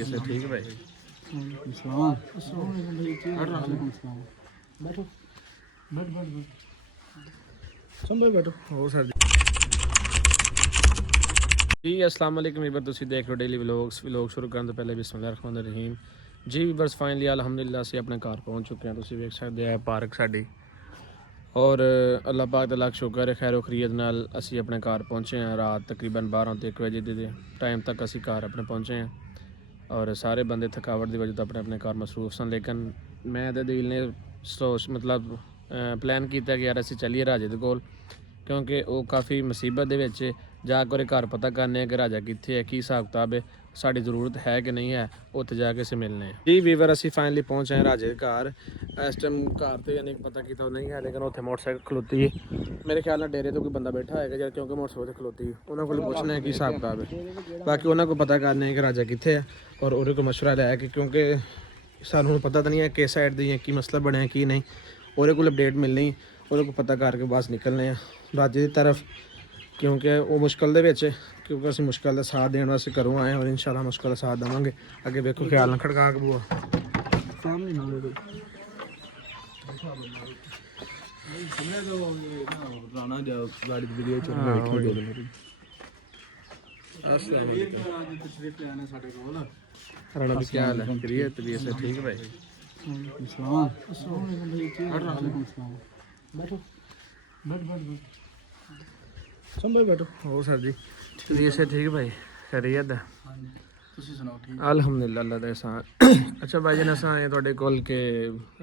कैसे ठीक है भाई। बैठो बैठो हो सर जी अस्सलाम वालेकुम ਵੀਰ ਤੁਸੀਂ ਦੇਖ ਰਹੇ ਹੋ ਡੇਲੀ ਵਲੌਗ ਸ਼ੁਰੂ ਕਰਨ ਤੋਂ ਪਹਿਲੇ ਬਿਸਮਿਲ੍ਲਾਹਿਰ ਰਹਿਮਾਨਿਰ ਰਹੀਮ ਜੀ ਵੀਰਸ ਫਾਈਨਲੀ ਅਲਹਮਦੁਲਿਲਾ ਅਸੀਂ ਆਪਣੇ ਘਰ ਪਹੁੰਚ ਚੁੱਕੇ ਹਾਂ। ਤੁਸੀਂ ਵੇਖ ਸਕਦੇ ਆ ਪਾਰਕ ਸਾਡੀ ਔਰ ਅੱਲਾਹ ਪਾਕ ਦਾ ਲੱਖ ਸ਼ੁਕਰ ਹੈ ਖੈਰ ਖਰੀਅਤ ਨਾਲ ਅਸੀਂ ਆਪਣੇ ਘਰ ਪਹੁੰਚੇ ਹਾਂ। ਰਾਤ ਤਕਰੀਬਨ 12 ਤੋਂ 1 ਵਜੇ ਦੇ ਟਾਈਮ ਤੱਕ ਅਸੀਂ ਘਰ ਆਪਣੇ ਪਹੁੰਚੇ ਹਾਂ ਔਰ ਸਾਰੇ ਬੰਦੇ ਥਕਾਵਟ ਦੀ ਵਜ੍ਹਾ ਤੋਂ ਆਪਣੇ ਆਪਣੇ ਘਰ ਮਸਰੂਫ ਸਨ। ਲੇਕਿਨ ਮੈਂ ਤੇ ਦਿਲ ਨੇ ਮਤਲਬ ਪਲਾਨ ਕੀਤਾ ਕਿ ਯਾਰ ਅਸੀਂ ਚੱਲੀਏ ਰਾਜੇ ਦੇ ਕੋਲ ਕਿਉਂਕਿ ਉਹ ਕਾਫੀ ਮੁਸੀਬਤ ਦੇ ਵਿੱਚ ਜਾ ਕੇ ਘਰ ਪਤਾ ਕਰਨੇ ਕਿ ਰਾਜਾ ਕਿੱਥੇ ਹੈ, ਕੀ ਹਿਸਾਬ ਕਿਤਾਬ ਹੈ, ਸਾਡੀ ਜ਼ਰੂਰਤ ਹੈ ਕਿ ਨਹੀਂ ਹੈ, ਉੱਥੇ ਜਾ ਕੇ ਅਸੀਂ ਮਿਲਨੇ ਜੀ ਵੀਵਰ। ਅਸੀਂ ਫਾਈਨਲੀ ਪਹੁੰਚੇ ਹਾਂ ਰਾਜੇ ਦੇ ਘਰ। ਇਸ ਟਾਈਮ ਘਰ ਤੇ ਯਾਨੀ ਪਤਾ ਕੀਤਾ ਨਹੀਂ ਹੈ ਲੇਕਿਨ ਉੱਥੇ ਮੋਟਰਸਾਈਕਲ ਖਲੋਤੀ ਹੈ। ਮੇਰੇ ਖਿਆਲ ਨਾਲ ਡੇਰੇ ਤੋਂ ਕੋਈ ਬੰਦਾ ਬੈਠਾ ਹੋਏਗਾ ਜਾਂ ਕਿਉਂਕਿ ਮੋਟਰਸਾਈਕਲ ਖਲੋਤੀ ਹੈ। ਉਹਨਾਂ ਕੋਲ ਪੁੱਛਣਾ ਹੈ ਕੀ ਹਿਸਾਬ ਕਿਤਾਬ ਹੈ, ਬਾਕੀ ਉਹਨਾਂ ਕੋਲ ਪਤਾ ਕਰਨਾ ਹੈ ਕਿ ਰਾਜਾ ਕਿੱਥੇ ਹੈ ਔਰ ਉਹਦੇ ਕੋਲ ਮਸ਼ਵਰਾ ਲੈ ਕੇ ਕਿਉਂਕਿ ਸਾਨੂੰ ਹੁਣ ਪਤਾ ਤਾਂ ਨਹੀਂ ਹੈ ਕਿਸ ਸਾਈਡ ਦੀ ਹੈ, ਕੀ ਮਸਲਾ ਬਣਿਆ ਕੀ ਨਹੀਂ, ਉਹਦੇ ਕੋਲ ਅਪਡੇਟ ਮਿਲਣੀ, ਉਹਦੇ ਕੋਲ ਪਤਾ ਕਰਕੇ ਬਸ ਨਿਕਲਣੇ ਆ ਰਾਜੇ ਦੀ ਤਰਫ ਕਿਉਂਕਿ ਉਹ ਮੁਸ਼ਕਲ ਦੇ ਵਿੱਚ ਕਿਉਂਕਿ ਅਸੀਂ ਮੁਸ਼ਕਲ ਦਾ ਸਾਥ ਦੇਣ ਵਾਸਤੇ ਘਰੋਂ ਆਏ ਔਰ ਇਨਸ਼ਾਅੱਲਾ ਮੁਸ਼ਕਲ ਦਾ ਸਾਥ ਦੇਵਾਂਗੇ। ਅੱਗੇ ਵੇਖੋ ਖਿਆਲ ਨਾਲ ਖੜਕਾ ਕੇ ਬੂਆ सामने ना ले राणा जा गाड़ी की वीडियो चल रही है दो दिन अस्सलाम वालेकुम आज तशरीफ ले आने साडे कोल राणा भी क्या हाल है? खैरियत तबीयत से ठीक है भाई? अस्सलाम वालेकुम सलाम बैठो बैठ संभल बैठो हो सर जी तबीयत से ठीक है भाई? खैरियत है? ਤੁਸੀਂ ਸੁਣਾਓ ਠੀਕ ਅਲਹਮਦੁਲਿਲਾ ਅੱਲਾ ਦਾ ਇਹਸਾਨ। ਅੱਛਾ ਭਾਈ ਜੀ ਅਸਾਂ ਆਏ ਤੁਹਾਡੇ ਕੋਲ ਕਿ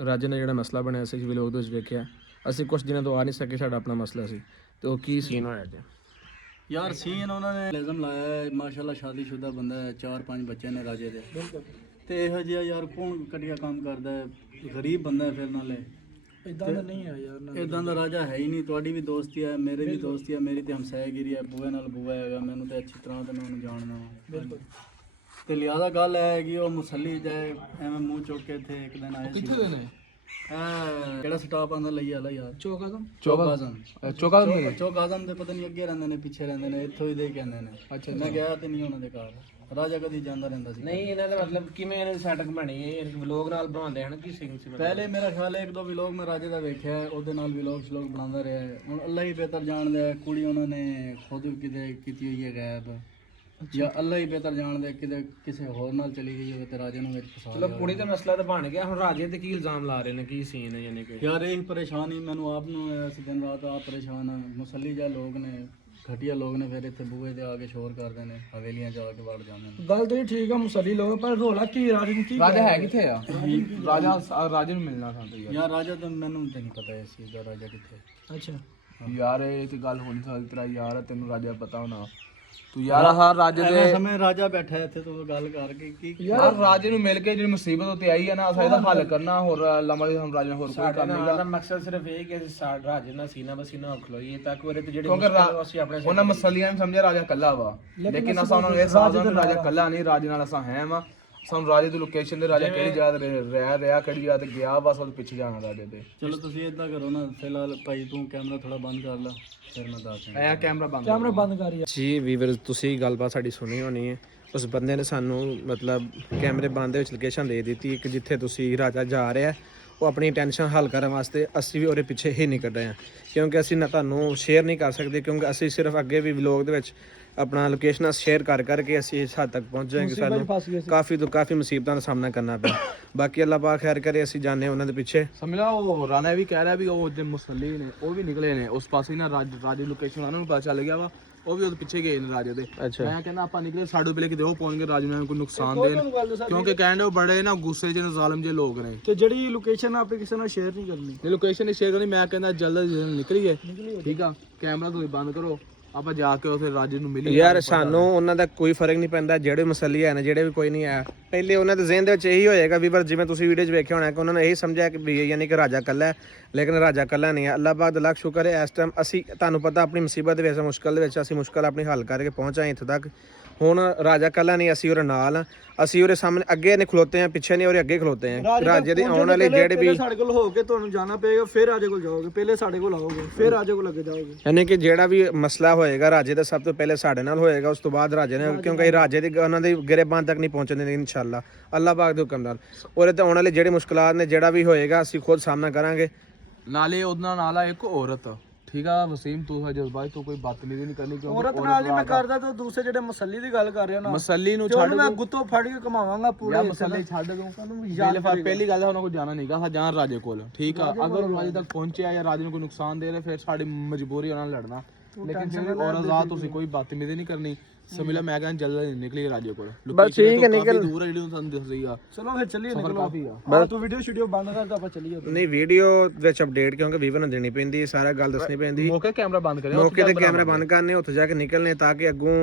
ਰਾਜੇ ਨਾਲ ਜਿਹੜਾ ਮਸਲਾ ਬਣਿਆ ਸੀ ਵਲੋਗ ਦੇ ਵਿੱਚ ਵੇਖਿਆ ਅਸੀਂ ਕੁਝ ਦਿਨਾਂ ਤੋਂ ਆ ਨਹੀਂ ਸਕੇ, ਸਾਡਾ ਆਪਣਾ ਮਸਲਾ ਸੀ ਤੇ ਉਹ ਕੀ ਸੀਨ ਹੋਇਆ ਜੀ? ਯਾਰ ਸੀਨ ਉਹਨਾਂ ਨੇ ਇਲਜ਼ਾਮ ਲਾਇਆ ਹੈ ਮਾਸ਼ਾਅੱਲਾ ਸ਼ਾਦੀशुदा ਬੰਦਾ ਹੈ, 4-5 ਬੱਚੇ ਨੇ ਰਾਜੇ ਦੇ ਤੇ ਇਹੋ ਜਿਹਾ ਯਾਰ ਕੌਣ ਕਟਿਆ ਕੰਮ ਕਰਦਾ ਹੈ, ਗਰੀਬ ਬੰਦਾ ਹੈ ਫਿਰ ਨਾਲੇ ਇਦਾਂ ਦਾ ਨਹੀਂ ਹੈ ਯਾਰ, ਇਦਾਂ ਦਾ ਰਾਜਾ ਹੈ ਹੀ ਨਹੀਂ। ਤੁਹਾਡੀ ਵੀ ਦੋਸਤੀ ਹੈ, ਮੇਰੇ ਵੀ ਦੋਸਤੀ ਹੈ, ਮੇਰੀ ਤੇ ਹਮਸਾਇਗਿਰੀ ਹੈ, ਬੂਏ ਨਾਲ ਬੂਆ ਹੈਗਾ, ਮੈਨੂੰ ਤੇ ਅੱਛੀ ਤਰ੍ਹਾਂ ਤੇ ਮੈਂ ਉਹਨੂੰ ਜਾਣਦਾ ਹਾਂ ਤੇ ਲਿਆਦਾ ਗੱਲ ਹੈ ਕਿ ਉਹ ਮੁਸੱਲੀ ਜਾਏ ਐਵੇਂ ਮੂੰਹ ਚੁੱਕ ਕੇ ਇੱਥੇ ਇੱਕ ਦਿਨ ਆਏ ਸੀ। ਕਿੱਥੇ ਦੇ ਨੇ ਕਿਹੜਾ ਸਟਾਪ ਆਂਦਾ ਲਈ ਆਲਾ ਯਾਰ ਚੌਕ ਆਜ਼ਮ ਦੇ ਪਤਾ ਨਹੀਂ ਅੱਗੇ ਰਹਿੰਦੇ ਨੇ ਪਿੱਛੇ ਰਹਿੰਦੇ ਨੇ, ਇੱਥੋਂ ਹੀ ਦੇ ਕੇ ਆਉਂਦੇ ਨੇ। ਅੱਛਾ ਮੈਂ ਗਿਆ ਤੇ ਨਹੀਂ ਉਹਨਾਂ ਦੇ ਘਰ, ਰਾਜਾ ਕਦੀ ਜਾਂਦਾ ਰਹਿੰਦਾ ਸੀ। ਨਹੀਂ ਇਹਨਾਂ ਦਾ ਮਤਲਬ ਕਿਵੇਂ ਇਹਨਾਂ ਦੀ ਸੈਟਿੰਗ ਬਣੀ ਹੈ ਵਲੋਗ ਨਾਲ ਬਣਾਉਂਦੇ ਹਨ ਕੀ ਸੀਨ ਸੀ? ਪਹਿਲੇ ਮੇਰਾ ਖਿਆਲ ਹੈ 1-2 ਵਲੋਗ ਮੈਂ ਰਾਜੇ ਦਾ ਵੇਖਿਆ, ਉਹਦੇ ਨਾਲ ਵਲੋਗ ਬਣਾਉਂਦਾ ਰਿਹਾ ਹੈ। ਹੁਣ ਅੱਲਾ ਹੀ ਬਿਹਤਰ ਜਾਣਦਾ ਹੈ, ਕੁੜੀ ਉਹਨਾਂ ਨੇ ਖੁਦ ਕਿਤੇ ਕੀਤੀ ਹੋਈ ਹੈ ਗਾਇਬ ਜਾਂ ਅੱਲਾ ਹੀ ਬਿਹਤਰ ਜਾਣਦਾ ਕਿਤੇ ਕਿਸੇ ਹੋਰ ਨਾਲ ਚਲੀ ਗਈ ਹੋਵੇ ਤੇ ਰਾਜੇ ਨੂੰ ਵਿੱਚ ਫਸਾ ਚਲੋ ਕੁੜੀ ਦਾ ਮਸਲਾ ਤਾਂ ਬਣ ਗਿਆ, ਹੁਣ ਰਾਜੇ ਤੇ ਕੀ ਇਲਜ਼ਾਮ ਲਾ ਰਹੇ ਨੇ, ਕੀ ਸੀਨ ਹੈ ਯਾਨੀ ਕਿ? ਯਾਰ ਇਹ ਪਰੇਸ਼ਾਨੀ ਮੈਨੂੰ ਆਪ ਨੂੰ ਇਸ ਦਿਨ ਰਾਤ ਆਪ ਪਰੇਸ਼ਾਨ ਆ। ਮੁਸੱਲੀ ਜਾਂ ਲੋਕ ਨੇ, ਘਟੀਆ ਲੋਕ ਨੇ, ਫਿਰ ਇੱਥੇ ਬੂਹੇ ਤੇ ਆ ਕੇ ਸ਼ੋਰ ਕਰਦੇ ਨੇ, ਹਵੇਲੀਆਂ ਜਾ ਕੇ ਵੜ ਜਾਂਦੇ ਨੇ। ਗੱਲ ਤੇ ਠੀਕ ਆ ਮੁਸੱਲੀ ਲੋਕ, ਪਰ ਰੋਲਾ ਕੀ ਰਾਜਨੀਤੀ ਰਾਜਾ ਹੈ ਕਿੱਥੇ ਆ? ਰਾਜੇ ਨੂੰ ਮਿਲਣਾ ਸਾਨੂੰ ਯਾਰ ਰਾਜਾ ਤਾਂ ਮੈਨੂੰ ਤਾਂ ਨਹੀਂ ਪਤਾ ਇਸ ਚੀਜ਼ ਦਾ, ਰਾਜਾ ਕਿੱਥੇ। ਅੱਛਾ ਯਾਰ ਇਹ ਤੇ ਗੱਲ ਹੋ ਨਹੀਂ ਸਕਦੀ ਤੇਰਾ ਯਾਰ, ਤੈਨੂੰ ਰਾਜਾ ਪਤਾ ਹੋਣਾ ਤੂੰ ਯਾਰ ਹਰ ਰਾਜੇ ਦੇ ਸਮੇਂ ਰਾਜਾ ਬੈਠਾ ਇੱਥੇ ਤੂੰ ਗੱਲ ਕਰਕੇ ਕੀ ਯਾਰ ਰਾਜੇ ਨੂੰ ਮਿਲ ਕੇ ਜਿਹੜੀ ਮੁਸੀਬਤ ਉੱਤੇ ਆਈ ਹੈ ਨਾ ਅਸਾਂ ਇਹਦਾ ਹੱਲ ਕਰਨਾ, ਹੋਰ ਲੰਮਾ ਹਮ ਰਾਜੇ ਨਾਲ ਹੋਰ ਕੋਈ ਕੰਮ ਨਹੀਂ। ਸਾਡਾ ਮਕਸਦ ਸਿਰਫ ਇਹ ਕਿ ਅਸੀਂ ਰਾਜੇ ਨਾਲ ਸੀਨਾ ਬਸੀਨਾ ਹੋ ਖਲੋਈਏ ਤਾਂ ਕਿ ਉਹਦੇ ਤੇ ਜਿਹੜੇ ਕਿਉਂਕਿ ਅਸੀਂ ਆਪਣੇ ਉਹਨਾਂ ਮਸਲੀਆਂ ਨੂੰ ਸਮਝਿਆ ਰਾਜਾ ਕੱਲਾ ਵਾ, ਲੇਕਿਨ ਅਸਾਂ ਉਹਨਾਂ ਨੂੰ ਇਹ ਸਮਝਦੇ ਰਾਜਾ ਕੱਲਾ ਨਹੀਂ, ਰਾਜੇ ਨਾਲ ਅਸਾਂ ਹੈ ਵਾ। ਸਾਨੂੰ ਰਾਜੇ ਦੀ ਲੋਕੇਸ਼ਨ ਦੇ ਰਾਜਾ ਕਿਹੜੀ ਜਗ੍ਹਾ ਤੇ ਰਿਹਾ ਕਿਹੜੀ ਜਗ੍ਹਾ ਤੇ ਗਿਆ, ਬਸ ਉਹਦੇ ਪਿੱਛੇ ਜਾਣਾ ਰਾਜੇ ਤੇ। ਚਲੋ ਤੁਸੀਂ ਇਦਾਂ ਕਰੋ ਨਾ, ਫਿਲਹਾਲ ਭਾਈ ਤੂੰ ਕੈਮਰਾ ਥੋੜਾ ਬੰਦ ਕਰ ਲੈ, ਫਿਰ ਮੈਂ ਦੱਸਦਾ। ਇਹ ਕੈਮਰਾ ਬੰਦ ਕਰ ਯਾਰ। ਜੀ ਵੀਵਰ ਤੁਸੀਂ ਗੱਲਬਾਤ ਸਾਡੀ ਸੁਣੀ ਹੋਣੀ ਹੈ। ਉਸ ਬੰਦੇ ਨੇ ਸਾਨੂੰ ਮਤਲਬ ਕੈਮਰੇ ਬੰਦ ਦੇ ਵਿੱਚ ਲੋਕੇਸ਼ਨ ਦੇ ਦਿੱਤੀ ਕਿ ਜਿੱਥੇ ਤੁਸੀਂ ਰਾਜਾ ਜਾ ਰਿਹਾ ਉਹ ਆਪਣੀ ਟੈਨਸ਼ਨ ਹੱਲ ਕਰਨ ਵਾਸਤੇ ਅਸੀਂ ਵੀ ਉਹਦੇ ਪਿੱਛੇ ਹੀ ਨਿਕਲ ਰਹੇ ਹਾਂ ਕਿਉਂਕਿ ਅਸੀਂ ਨਾ ਤੁਹਾਨੂੰ ਸ਼ੇਅਰ ਨਹੀਂ ਕਰ ਸਕਦੇ ਕਿਉਂਕਿ ਅਸੀਂ ਸਿਰਫ ਅੱਗੇ ਵੀ ਵਲੋਗ ਦੇ ਵਿੱਚ ਆਪਣਾ ਲੋਕੇਸ਼ਨਾਂ ਸ਼ੇਅਰ ਕਰਕੇ ਅਸੀਂ ਇਸ ਹੱਦ ਤੱਕ ਪਹੁੰਚ ਜਾਵਾਂਗੇ। ਸਾਨੂੰ ਕਾਫੀ ਮੁਸੀਬਤਾਂ ਦਾ ਸਾਹਮਣਾ ਕਰਨਾ ਪਿਆ। ਬਾਕੀ ਅੱਲਾਹ ਪਾਕ ਖੈਰ ਕਰੇ, ਅਸੀਂ ਜਾਣੇ ਉਹਨਾਂ ਦੇ ਪਿੱਛੇ। ਸਮਝ ਲਾ ਉਹ ਰਾਣਾ ਵੀ ਕਹਿ ਰਿਹਾ ਵੀ ਉਹ ਜੇ ਮੁਸੱਲੀ ਨੇ ਉਹ ਵੀ ਨਿਕਲੇ ਨੇ ਉਸ ਪਾਸੇ ਨਾ ਰਾਜੇ ਲੋਕੇਸ਼ਨ ਉਹਨਾਂ ਨੂੰ ਪਤਾ ਚੱਲ ਗਿਆ ਵਾ, ਉਹ ਵੀ ਉਹਦੇ ਪਿੱਛੇ ਗਏ ਨੇ ਰਾਜੇ ਦੇ। ਮੈਂ ਕਹਿੰਦਾ ਆਪਾਂ ਨਿਕਲੇ ਸਾਡੇ ਪਹਿਲੇ ਕਿਤੇ ਉਹ ਪਹੁੰਚਣਗੇ ਰਾਜੇ ਨੂੰ ਕੋਈ ਨੁਕਸਾਨ ਦੇਣ ਕਿਉਂਕਿ ਕਹਿੰਦੇ ਉਹ ਬੜੇ ਨਾ ਗੁੱਸੇ ਜਿਹੇ ਜ਼ਾਲਮ ਜਿਹੇ ਲੋਕ ਨੇ ਤੇ ਜਿਹੜੀ ਲੋਕੇਸ਼ਨ ਆਪੇ ਕਿਸੇ ਨਾਲ ਸ਼ੇਅਰ ਨਹੀਂ ਕਰਨੀ, ਇਹ ਲੋਕੇਸ਼ਨ ਨਹੀਂ ਸ਼ੇਅਰ ਕਰਨੀ। ਮੈਂ ਕਹਿੰਦਾ ਜਲਦ ਨਿਕਲੀਏ, ਠੀਕ ਆ? ਕੈਮਰਾ ਤੁਸੀਂ ਬੰਦ ਕਰੋ, ਆਪਾਂ ਜਾ ਕੇ ਉਥੇ ਰਾਜੇ ਨੂੰ ਮਿਲੀਏ। ਯਾਰ ਸਾਨੂੰ ਉਹਨਾਂ ਦਾ ਕੋਈ ਫਰਕ ਨਹੀਂ ਪੈਂਦਾ, ਜਿਹੜੇ ਮਸਲੀ ਹੈ ਨਾ ਜਿਹੜੇ ਵੀ ਕੋਈ ਨਹੀਂ ਆਇਆ, ਪਹਿਲੇ ਉਹਨਾਂ ਦੇ ਜ਼ਿਹਨ ਦੇ ਵਿੱਚ ਇਹੀ ਹੋਏਗਾ ਵੀ ਪਰ ਜਿਵੇਂ ਤੁਸੀਂ ਵੀਡੀਓ 'ਚ ਵੇਖਿਆ ਹੋਣਾ ਕਿ ਉਹਨਾਂ ਨੇ ਇਹੀ ਸਮਝਿਆ ਕਿ ਵੀ ਯਾਨੀ ਕਿ ਰਾਜਾ ਕੱਲਾ ਹੈ, ਲੇਕਿਨ ਰਾਜਾ ਕੱਲਾ ਨਹੀਂ ਹੈ। ਅੱਲਾਹ ਪਾਕ ਦਾ ਲੱਖ ਸ਼ੁਕਰ ਹੈ ਇਸ ਟਾਈਮ ਅਸੀਂ ਤੁਹਾਨੂੰ ਪਤਾ ਆਪਣੀ ਮੁਸੀਬਤ ਦੇ ਵਿੱਚ ਮੁਸ਼ਕਲ ਦੇ ਵਿੱਚ ਅਸੀਂ ਮੁਸ਼ਕਲ ਆਪਣੀ ਹੱਲ ਕਰਕੇ ਪਹੁੰਚ ਆਏ ਇੱਥੇ ਤੱਕ ਹੁਣ ਰਾਜਾ ਕੱਲਾ ਨਹੀਂ, ਅਸੀਂ ਉਹਦੇ ਨਾਲ ਆ, ਅਸੀਂ ਉਹਦੇ ਸਾਹਮਣੇ ਅੱਗੇ ਨੇ ਖਲੋਤੇ ਆ, ਪਿੱਛੇ ਨਹੀਂ ਉਹਦੇ ਅੱਗੇ ਖਲੋਤੇ ਆ। ਰਾਜੇ ਦੇ ਆਉਣ ਵਾਲੇ ਜਿਹੜੇ ਵੀ ਸਾਡੇ ਕੋਲ ਹੋ ਕੇ ਤੁਹਾਨੂੰ ਜਾਣਾ ਪਏਗਾ, ਫਿਰ ਰਾਜੇ ਕੋਲ ਜਾਓਗੇ, ਪਹਿਲੇ ਸਾਡੇ ਕੋਲ ਆਓਗੇ, ਫਿਰ ਰਾਜੇ ਕੋਲ ਅੱਗੇ ਜਾਓਗੇ। ਯਾਨੀ ਕਿ ਜਿਹੜਾ ਵੀ ਮਸਲਾ ਹੋਏਗਾ ਰਾਜੇ ਦਾ ਸਭ ਤੋਂ ਪਹਿਲੇ ਸਾਡੇ ਨਾਲ ਹੋਏਗਾ, ਉਸ ਤੋਂ ਬਾਅਦ ਰਾਜੇ ਨੇ, ਕਿਉਂਕਿ ਰਾਜੇ ਦੇ ਉਹਨਾਂ ਦੇ ਗਿਰੇਬਾਨ ਤੱਕ ਨਹੀਂ ਪਹੁੰਚਣ ਦੇਣਗੇ ਇਨਸ਼ਾਅੱਲਾ ਅੱਲਾਹ ਪਾਕ ਦੇ ਹੁਕਮ ਨਾਲ। ਉਹਦੇ ਤੇ ਆਉਣ ਵਾਲੇ ਜਿਹੜੇ ਮੁਸ਼ਕਲਾਤ ਨੇ, ਜਿਹੜਾ ਵੀ ਹੋਏਗਾ ਅਸੀਂ ਖੁਦ ਸਾਹਮਣਾ ਕਰਾਂਗੇ। ਨਾਲੇ ਉਹਦਾ ਨਾਲ ਆ ਇੱਕ ਔਰਤ, ਠੀਕ ਆ ਵਸੀਮ, ਤੂੰ ਹੈ ਜਜ਼ਬਾਤ, ਤੂੰ ਕੋਈ ਬਦਤਮੀਜ਼ੀ ਨਹੀਂ ਕਰਨੀ, ਕਿਉਂਕਿ ਔਰਤ ਨਾਲ ਨਹੀਂ ਮੈਂ ਕਰਦਾ, ਤਾਂ ਦੂਸਰੇ ਜਿਹੜੇ ਮਸੱਲੀ ਦੀ ਗੱਲ ਕਰ ਰਿਹਾ ਨਾ, ਮਸੱਲੀ ਨੂੰ ਤੇ ਛੱਡ ਉਹਨੂੰ ਮੈਂ ਗੁੱਤੋਂ ਫੜ ਕੇ ਘਮਾਵਾਂਗਾ ਪੂਰੇ ਮਸੱਲੇ ਛੱਡ ਦੂੰ। ਪਹਿਲੀ ਗੱਲ ਹੈ ਉਹਨਾਂ ਕੋਲ ਜਾਣਾ ਨਹੀਂਗਾ, ਹਾਂ ਜਾਣ ਰਾਜੇ ਕੋਲ, ਠੀਕ ਆ। ਅਗਰ ਉਹ ਰਾਜੇ ਤੱਕ ਪਹੁੰਚਿਆ ਜਾਂ ਰਾਜੇ ਨੂੰ ਕੋਈ ਨੁਕਸਾਨ ਦੇ ਰਿਹਾ, ਫਿਰ ਸਾਡੀ ਮਜਬੂਰੀ ਉਹਨਾਂ ਨਾਲ ਲੜਨਾ। ਲੇਕਿਨ ਫਿਰ ਔਰਤ ਆ, ਤੁਸੀਂ ਕੋਈ ਬਦਤਮੀਜ਼ੀ ਨਹੀਂ ਕਰਨੀ। ਸਮਝਲਾ ਮੈਂ ਕਹਿੰਦਾ ਜਲਦੀ ਨਿਕਲੀ ਰਾਜੇ ਕੋਲ, ਬਸ ਠੀਕ ਹੈ, ਨਿਕਲ ਦੂਰ ਹੈ ਜਿਹੜੀ ਤੁਹਾਨੂੰ ਦਿਸ ਰਹੀ ਆ। ਚਲੋ ਫਿਰ ਚੱਲੀਏ, ਨਿਕਲੋ ਕਾਫੀ ਆ। ਬਸ ਤੂੰ ਵੀਡੀਓ ਬੰਦ ਕਰ, ਤਾਂ ਆਪਾਂ ਚੱਲੀਏ। ਨਹੀਂ, ਵੀਡੀਓ ਵਿੱਚ ਅਪਡੇਟ ਕਿਉਂਕਿ ਵੀਵਰ ਨੂੰ ਦੇਣੀ ਪੈਂਦੀ, ਸਾਰਾ ਗੱਲ ਦੱਸਣੀ ਪੈਂਦੀ। ਮੌਕੇ ਕੈਮਰਾ ਬੰਦ ਕਰਿਓ, ਮੌਕੇ ਤੇ ਕੈਮਰਾ ਬੰਦ ਕਰਨੇ, ਉੱਥੇ ਜਾ ਕੇ ਨਿਕਲਨੇ ਤਾਂ ਕਿ ਅੱਗੋਂ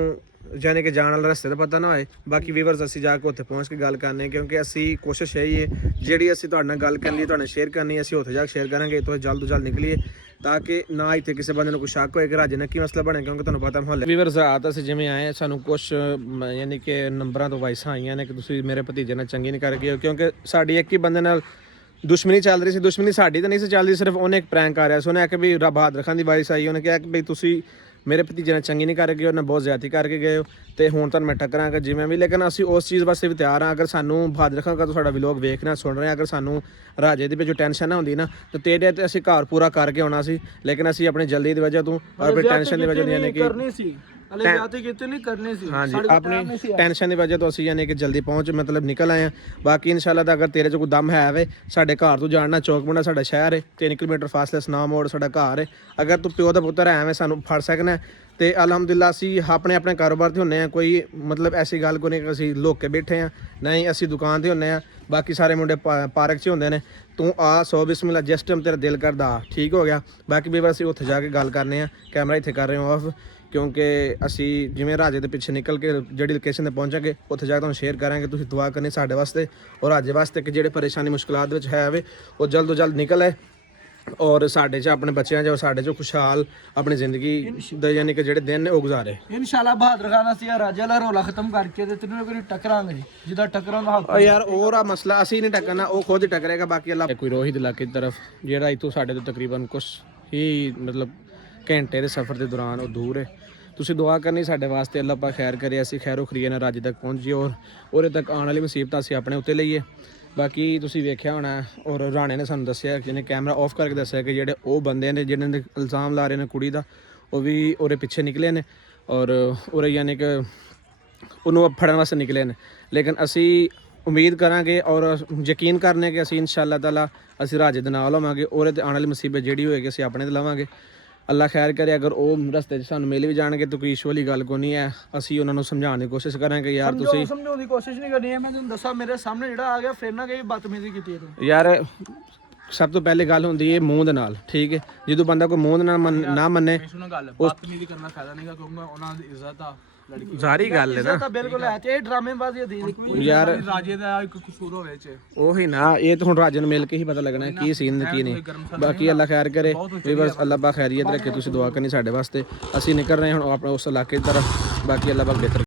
ਜਾਨੇ ਕਿ ਜਾਣ ਵਾਲਾ ਰਸਤੇ ਦਾ ਪਤਾ ਨਾ ਹੋਏ। ਬਾਕੀ ਵੀਵਰਸ ਅਸੀਂ ਜਾ ਕੇ ਉੱਥੇ ਪਹੁੰਚ ਕੇ ਗੱਲ ਕਰਨੇ, ਕਿਉਂਕਿ ਅਸੀਂ ਕੋਸ਼ਿਸ਼ ਇਹੀ ਹੈ ਜਿਹੜੀ ਅਸੀਂ ਤੁਹਾਡੇ ਨਾਲ ਗੱਲ ਕਰਨੀ, ਤੁਹਾਡੇ ਨਾਲ ਸ਼ੇਅਰ ਕਰਨੀ, ਅਸੀਂ ਉੱਥੇ ਜਾ ਕੇ ਸ਼ੇਅਰ ਕਰਾਂਗੇ। ਤੋਂ ਜਲਦ ਤੋਂ ਜਲਦ ਨਿਕਲੀਏ ਤਾਂ ਕਿ ਨਾ ਇੱਥੇ ਕਿਸੇ ਬੰਦੇ ਨੂੰ ਕੋਈ ਸ਼ੱਕ ਹੋਏ ਕਿ ਰਾਜੇ ਨਾਲ ਕੀ ਮਸਲਾ ਬਣਿਆ, ਕਿਉਂਕਿ ਤੁਹਾਨੂੰ ਪਤਾ ਮੁਹੱਲੇ ਵੀਵਰਸ ਰਾਤ ਅਸੀਂ ਜਿਵੇਂ ਆਏ, ਸਾਨੂੰ ਕੁਝ ਯਾਨੀ ਕਿ ਨੰਬਰਾਂ ਤੋਂ ਵਾਇਸਾਂ ਆਈਆਂ ਨੇ ਕਿ ਤੁਸੀਂ ਮੇਰੇ ਭਤੀਜੇ ਨਾਲ ਚੰਗੀ ਨਹੀਂ ਕਰ ਗਏ ਹੋ, ਕਿਉਂਕਿ ਸਾਡੀ ਇੱਕ ਹੀ ਬੰਦੇ ਨਾਲ ਦੁਸ਼ਮਣੀ ਚੱਲ ਰਹੀ ਸੀ। ਦੁਸ਼ਮਣੀ ਸਾਡੀ ਤਾਂ ਨਹੀਂ ਸੀ ਚੱਲਦੀ, ਸਿਰਫ ਉਹਨੇ ਇੱਕ ਪ੍ਰੈਂਕ ਕਰ ਰਿਹਾ ਸੀ। ਉਹਨੇ ਆ ਕਿ ਵੀ ਬਹਾਦਰ ਖਾਨ ਦੀ ਵਾਇਸ ਆਈ, ਉਹਨੇ ਕਿਹਾ ਕਿ ਬਈ ਤੁਸੀਂ ਮੇਰੇ ਭਤੀਜੇ ਨਾਲ ਚੰਗੀ ਨਹੀਂ ਕਰਕੇ, ਉਹਨਾਂ ਬਹੁਤ ਜ਼ਿਆਦਤੀ ਕਰਕੇ ਗਏ ਹੋ, ਤੇ ਹੁਣ ਤੁਹਾਨੂੰ ਮੈਂ ਟੱਕਰਾਂਗਾ ਜਿਵੇਂ ਵੀ। ਲੇਕਿਨ ਅਸੀਂ ਉਸ ਚੀਜ਼ ਵਾਸਤੇ ਵੀ ਤਿਆਰ ਹਾਂ। ਅਗਰ ਸਾਨੂੰ ਬਹਾਦਰ ਖਾਨ ਦਾ ਸਾਡਾ ਵਲੋਗ ਵੇਖਣਾ ਸੁਣ ਰਹੇ, ਅਗਰ ਸਾਨੂੰ ਰਾਜੇ ਦੀ ਵਿੱਚੋਂ ਟੈਨਸ਼ਨ ਨਾ ਹੁੰਦੀ ਨਾ, ਤਾਂ ਤੇਰੇ ਤੇ ਅਸੀਂ ਘਰ ਪੂਰਾ ਕਰਕੇ ਆਉਣਾ ਸੀ। ਲੇਕਿਨ ਅਸੀਂ ਆਪਣੀ ਜਲਦੀ ਦੀ ਵਜ੍ਹਾ ਤੋਂ ਆਪਣੀ ਟੈਨਸ਼ਨ ਦੀ ਵਜ੍ਹਾ ਯਾਨੀ ਕਿ ਕਰਨੀ ਸੀ, ਹਲੇ ਜਾਤੀ ਕਿਤੇ ਨਹੀਂ ਕਰਨੀ ਸੀ, ਹਾਂਜੀ, ਆਪਣੀ ਟੈਨਸ਼ਨ ਦੀ ਵਜ੍ਹਾ ਤੋਂ ਅਸੀਂ ਯਾਨੀ ਕਿ ਜਲਦੀ ਪਹੁੰਚ ਮਤਲਬ ਨਿਕਲ ਆਏ ਹਾਂ। ਬਾਕੀ ਇਨਸ਼ਾਅੱਲਾ ਦਾ ਅਗਰ ਤੇਰੇ 'ਚ ਕੋਈ ਦਮ ਹੈ ਵੇ, ਸਾਡੇ ਘਰ ਤੋਂ ਜਾਣਨਾ, ਚੌਕਮੰਡਾ ਸਾਡਾ ਸ਼ਹਿਰ ਹੈ, 3 ਕਿਲੋਮੀਟਰ ਫਾਸਲੇ ਸਨਾ ਮੋੜ ਸਾਡਾ ਘਰ ਹੈ। ਅਗਰ ਤੂੰ ਪਿਓ ਦਾ ਪੁੱਤਰ ਹੈ ਐਵੇਂ ਸਾਨੂੰ ਫੜ ਸਕਣਾ, ਤੇ ਅਲਹਮਦੁਲਿਲਾ ਅਸੀਂ ਆਪਣੇ ਕਾਰੋਬਾਰ ਤੇ ਹੁੰਨੇ ਆ। ਕੋਈ ਮਤਲਬ ਐਸੀ ਗੱਲ ਕੋਈ ਨਹੀਂ ਕਿ ਅਸੀਂ ਲੁੱਕ ਕੇ ਬੈਠੇ ਆ, ਨਹੀਂ ਅਸੀਂ ਦੁਕਾਨ ਤੇ ਹੁੰਨੇ ਆ। ਬਾਕੀ ਸਾਰੇ ਮੁੰਡੇ ਪਾਰਕ 'ਚ ਹੁੰਦੇ ਨੇ। ਤੂੰ ਆ 100 ਬਿਸਮਿਲ੍ਲਾ ਜਿਸ ਟਾਈਮ ਤੇਰਾ ਦਿਲ ਕਰਦਾ ਠੀਕ ਹੋ ਗਿਆ। ਬਾਕੀ ਵੀ ਅਸੀਂ ਉੱਥੇ ਜਾ ਕੇ ਗੱਲ ਕਰਨੇ ਆ, ਕੈਮਰਾ ਇੱਥੇ ਕਰ ਰਹੇ ਹਾਂ ਆਫ, ਕਿਉਂਕਿ ਅਸੀਂ ਜਿਵੇਂ ਰਾਜੇ ਦੇ ਪਿੱਛੇ ਨਿਕਲ ਕੇ ਜਿਹੜੀ ਲੋਕੇਸ਼ਨ ਤੇ ਪਹੁੰਚਾਂਗੇ ਉੱਥੇ ਜਾ ਕੇ ਤੁਹਾਨੂੰ ਸ਼ੇਅਰ ਕਰਾਂਗੇ। ਤੁਸੀਂ ਦੁਆ ਕਰਨੀ ਸਾਡੇ ਵਾਸਤੇ ਔਰ ਰਾਜੇ ਵਾਸਤੇ ਕਿ ਜਿਹੜੇ ਪਰੇਸ਼ਾਨੀ ਮੁਸ਼ਕਲਾਤ ਵਿੱਚ ਹੈ ਵੇ ਉਹ ਜਲਦ ਤੋਂ ਜਲਦ ਨਿਕਲ ਆਏ, ਔਰ ਸਾਡੇ 'ਚ ਆਪਣੇ ਬੱਚਿਆਂ 'ਚ ਸਾਡੇ 'ਚ ਖੁਸ਼ਹਾਲ ਆਪਣੀ ਜ਼ਿੰਦਗੀ ਦੇ ਯਾਨੀ ਕਿ ਜਿਹੜੇ ਦਿਨ ਨੇ ਉਹ ਗੁਜ਼ਾਰੇ ਇਨਸ਼ਾਅੱਲਾ। ਬਹਾਦਰ ਖਾਨ ਅਸੀਂ ਰਾਜੇ ਵਾਲਾ ਰੋਲਾ ਖਤਮ ਕਰਕੇ ਤੇ ਤੈਨੂੰ ਕੋਈ ਟੱਕਰਾਂਗੇ, ਜਿੱਦਾਂ ਟੱਕਰਾਂ ਦਾ ਹੱਕ। ਯਾਰ ਉਹਦਾ ਮਸਲਾ ਅਸੀਂ ਨਹੀਂ ਟੱਕਰਨਾ, ਉਹ ਖੁਦ ਹੀ ਟੱਕਰੇਗਾ। ਬਾਕੀ ਅੱਲਾ ਕੋਈ ਰੋਹਿਤ ਇਲਾਕੇ ਦੀ ਤਰਫ ਜਿਹੜਾ ਇੱਥੋਂ ਸਾਡੇ ਤੋਂ ਤਕਰੀਬਨ ਕੁਛ ਹੀ ਮਤਲਬ ਘੰਟੇ ਦੇ ਸਫ਼ਰ ਦੇ ਦੌਰਾਨ ਉਹ ਦੂਰ ਹੈ। ਤੁਸੀਂ ਦੁਆ ਕਰਨੀ ਸਾਡੇ ਵਾਸਤੇ, ਅੱਲਾ ਪਾਕ ਖੈਰ ਕਰੇ, ਅਸੀਂ ਖੈਰੋ ਖਰੀਏ ਨਾਲ ਰਾਜੇ ਤੱਕ ਪਹੁੰਚੀਏ ਔਰ ਉਹਦੇ ਤੱਕ ਆਉਣ ਵਾਲੀ ਮੁਸੀਬਤਾਂ ਅਸੀਂ ਆਪਣੇ ਉੱਤੇ ਲਈਏ। ਬਾਕੀ ਤੁਸੀਂ ਵੇਖਿਆ ਹੋਣਾ ਔਰ ਰਾਣੇ ਨੇ ਸਾਨੂੰ ਦੱਸਿਆ, ਜਿਹਨੇ ਕੈਮਰਾ ਆਫ ਕਰਕੇ ਦੱਸਿਆ ਕਿ ਜਿਹੜੇ ਉਹ ਬੰਦੇ ਨੇ ਜਿਹਨਾਂ ਦੇ ਇਲਜ਼ਾਮ ਲਾ ਰਹੇ ਨੇ ਕੁੜੀ ਦਾ, ਉਹ ਵੀ ਉਹਦੇ ਪਿੱਛੇ ਨਿਕਲੇ ਨੇ ਔਰ ਉਹਦੇ ਯਾਨੀ ਕਿ ਉਹਨੂੰ ਫੜਨ ਵਾਸਤੇ ਨਿਕਲੇ ਨੇ। ਲੇਕਿਨ ਅਸੀਂ ਉਮੀਦ ਕਰਾਂਗੇ ਔਰ ਯਕੀਨ ਕਰਨੇ ਕਿ ਅਸੀਂ ਇਨਸ਼ਾਅੱਲਾ ਤਾਲਾ ਅਸੀਂ ਰਾਜੇ ਦੇ ਨਾਲ ਹੋਵਾਂਗੇ। ਉਹਦੇ ਤੇ ਆਉਣ ਵਾਲੀ ਮੁਸੀਬਤ ਜਿਹੜੀ ਹੋਏਗੀ ਅਸੀਂ ਆਪਣੇ ਤੇ ਲਵਾਂਗੇ। ਅੱਲਾ ਖੈਰ ਕਰੇ। ਅਗਰ ਉਹ ਰਸਤੇ 'ਚ ਸਾਨੂੰ ਮਿਲ ਵੀ ਜਾਣਗੇ ਤਾਂ ਕੋਈ ਇਸ਼ੂ ਵਾਲੀ ਗੱਲ ਕੋਈ ਨਹੀਂ ਹੈ। ਅਸੀਂ ਉਹਨਾਂ ਨੂੰ ਸਮਝਾਉਣ ਦੀ ਕੋਸ਼ਿਸ਼ ਕਰਾਂਗੇ ਯਾਰ ਤੁਸੀਂ ਸਮਝਾਉਣ ਦੀ ਕੋਸ਼ਿਸ਼ ਨਹੀਂ ਕਰਨੀ ਹੈ। ਮੈਂ ਤੁਹਾਨੂੰ ਦੱਸਾਂ ਮੇਰੇ ਸਾਹਮਣੇ ਜਿਹੜਾ ਆ ਗਿਆ ਫਿਰ ਨਾ ਕਹੀ ਬਦਤਮੀਜ਼ੀ ਕੀਤੀ ਹੈ ਤੂੰ। ਯਾਰ ਸਭ ਤੋਂ ਪਹਿਲੇ ਗੱਲ ਹੁੰਦੀ ਹੈ ਮੂੰਹ ਦੇ ਨਾਲ, ਠੀਕ ਹੈ। ਜਦੋਂ ਬੰਦਾ ਕੋਈ ਮੂੰਹ ਦੇ ਨਾਲ ਨਾ ਮੰਨੇ, ਸੁਣੋ ਗੱਲ, ਬਦਤਮੀਜ਼ੀ ਕਰਨਾ ਫਾਇਦਾ ਨਹੀਂਗਾ, ਕਿਉਂਕਿ ਉਹਨਾਂ ਦੀ ਇੱਜ਼ਤ ਆ ਲੜਕੀ। ਸਾਰੀ ਗੱਲ ਹੈ ਨਾ, ਤਾਂ ਬਿਲਕੁਲ ਹੈ ਤੇ ਇਹ ਡਰਾਮੇਬਾਜ਼ੀ ਦੀ ਯਾਰ ਰਾਜੇ ਦਾ ਇੱਕ ਕਸੂਰ ਹੋਵੇ ਚ ਉਹੀ ਨਾ, ਇਹ ਤਾਂ ਹੁਣ ਰਾਜੇ ਨੂੰ ਮਿਲ ਕੇ ਹੀ ਪਤਾ ਲੱਗਣਾ ਕੀ ਸੀਨ ਕੀ ਨਹੀਂ। ਬਾਕੀ ਅੱਲਾ ਖੈਰ ਕਰੇ, ਵੀਵਰਸ ਅੱਲਾ ਬਾ ਖੈਰੀਅਤ ਰੱਖੇ। ਤੁਸੀਂ ਦੁਆ ਕਰਨੀ ਸਾਡੇ ਵਾਸਤੇ। ਅਸੀਂ ਨਿਕਲ ਰਹੇ ਹਾਂ ਹੁਣ ਆਪਣੇ ਉਸ ਇਲਾਕੇ ਦੀ ਤਰਫ। ਬਾਕੀ ਅੱਲਾ ਪਾਕ ਬਿਹਤਰ